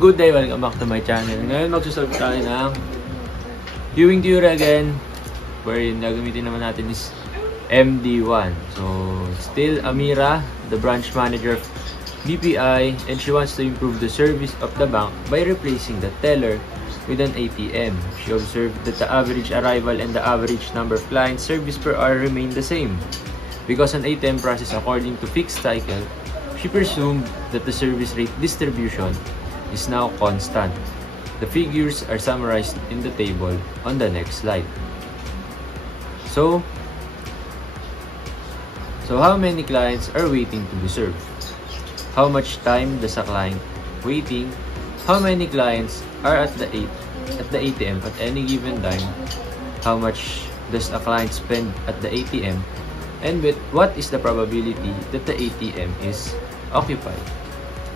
good day, welcome back to my channel. Ngayon magsusolve tayo ng viewing theory again, wherein gagamitin naman natin is MD1. So still Amira, the branch manager of BPI, and she wants to improve the service of the bank by replacing the teller with an ATM. She observed that the average arrival and the average number of clients service per hour remain the same. Because an ATM process according to fixed cycle, she presumed that the service rate distribution is now constant. The figures are summarized in the table on the next slide. So how many clients are waiting to be served? How much time does a client waiting? How many clients are at the ATM at any given time? How much does a client spend at the ATM? And what is the probability that the ATM is occupied?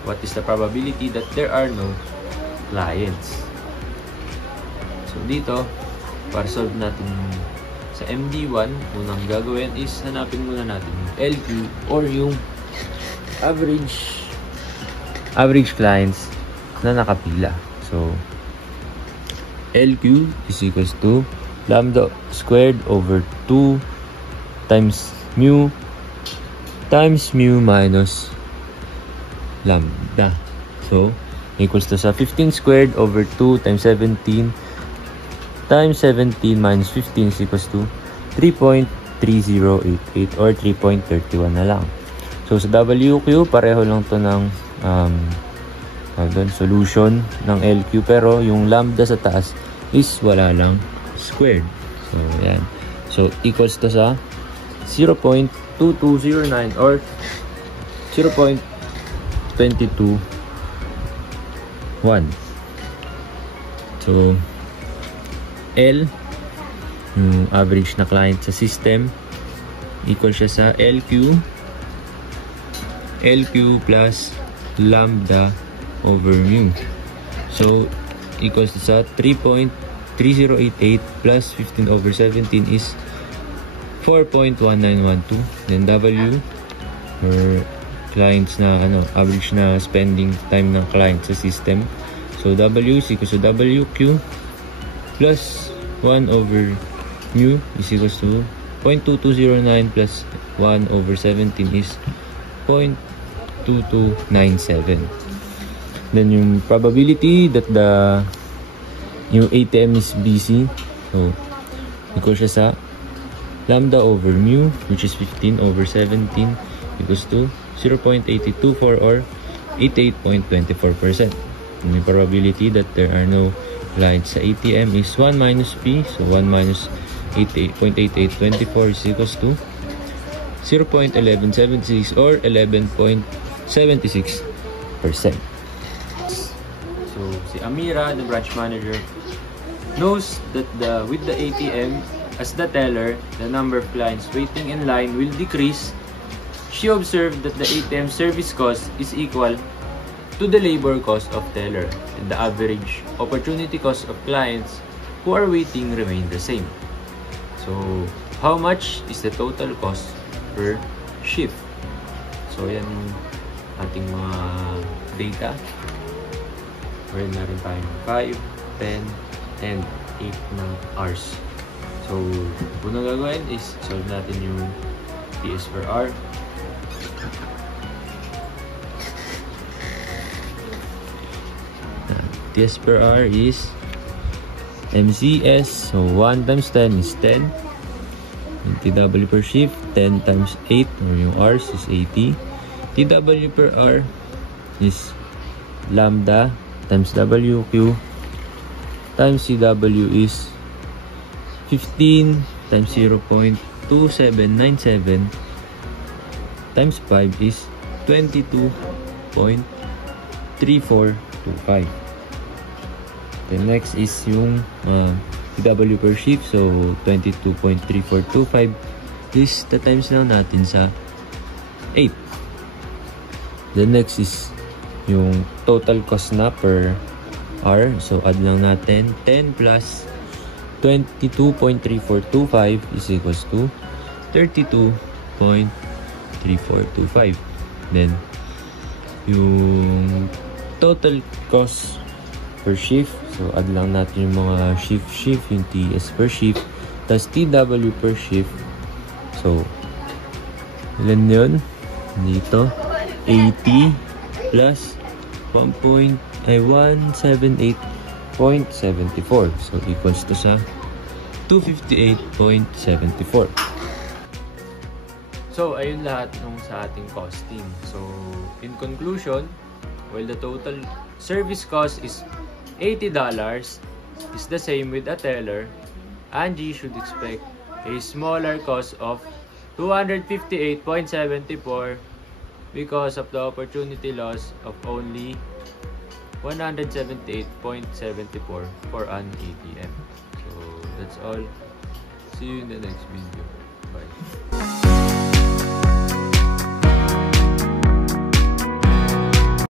What is the probability that there are no clients? So dito, para solve natin sa MD1, unang gagawin is hanapin muna natin yung LQ or yung average clients na nakapila. So LQ is equals to lambda squared over 2 times mu minus lambda. So equals to sa 15 squared over 2 times 17 times 17 minus 15 is equals to 3.3088 or 3.31 na lang. So sa WQ, pareho lang to ng solution ng LQ, pero yung lambda sa taas is wala lang squared. So yan. So equals to sa 0.2209 or 0.221. So L, yung average na client sa system, equal siya sa LQ plus lambda over mu. So equals to sa 3.3088 plus 15 over 17 is 4.1912. Then W, or clients na average na spending time ng client sa system. So W is equals to WQ plus 1 over mu is equals to 0.2209 plus 1 over 17 is 0.2297. Then yung probability that yung ATM is busy, so equal siya sa lambda over mu, which is 15 over 17, equals to 0.824 or 88.24%. And the probability that there are no clients sa ATM is 1 minus P, so 1 minus 88.8824 is equals to 0.1176 or 11.76%. So si Amira, the branch manager, knows that with the ATM as the teller, the number of clients waiting in line will decrease. She observed that the ATM service cost is equal to the labor cost of teller, and the average opportunity cost of clients who are waiting remain the same. So how much is the total cost per shift? So yan yung ating mga data. Meron na rin tayong 5, 10, and 8 na hours. So unang gagawin is solve natin yung TS per hour. TS per hour is MCS, so 1 times 10 is 10. Yung TW per shift, 10 times 8, or yung hours is 80. TW per hour is lambda times WQ times CW is 15 times 0.2797 times 5 is 22.3425. The next is yung TW per shift, so 22.3425 is the times lang natin sa 8. The next is yung total cost na per hour, so add lang natin 10 plus 22.3425 is equals to 32.3425. Then yung total cost per shift. So, add lang natin yung mga shift, yung TS per shift, tas TW per shift. So, ilan yun? Dito, 80 plus 178.74. So, equals to sa 258.74. So, ayun lahat nung sa ating costing. So, in conclusion, while the total service cost is $80, is the same with a teller, Angie should expect a smaller cost of 258.74 because of the opportunity loss of only 178.74 for an ATM. So, that's all. See you in the next video. Bye.